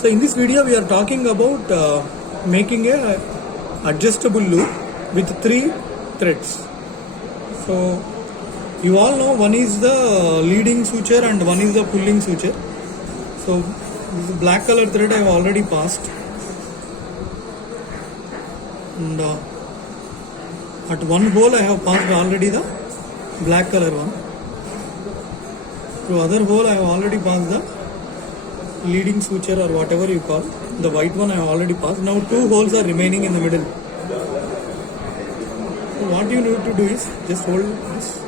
So in this video we are talking about making a adjustable loop with 3 threads. So you all know one is the leading suture and one is the pulling suture. So this black color thread I have already passed, and at one hole I have passed already the black color one. To other hole I have already passed the leading suture or whatever you call. The white one I have already passed. Now 2 holes are remaining in the middle. So what you need to do is just hold this.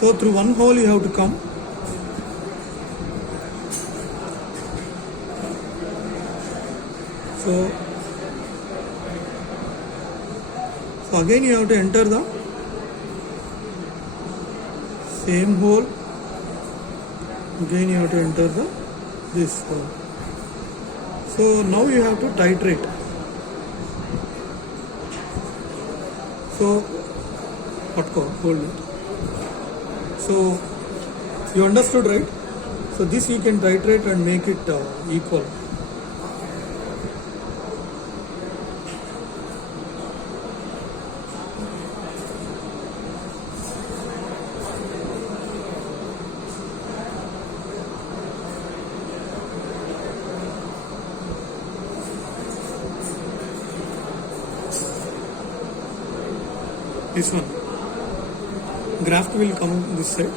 So through one hole you have to come. So again you have to enter the same hole. Again you have to enter this hole. So now you have to titrate. So hold it. So you understood, right? So this you can titrate and make it equal. This one, graft will come this side.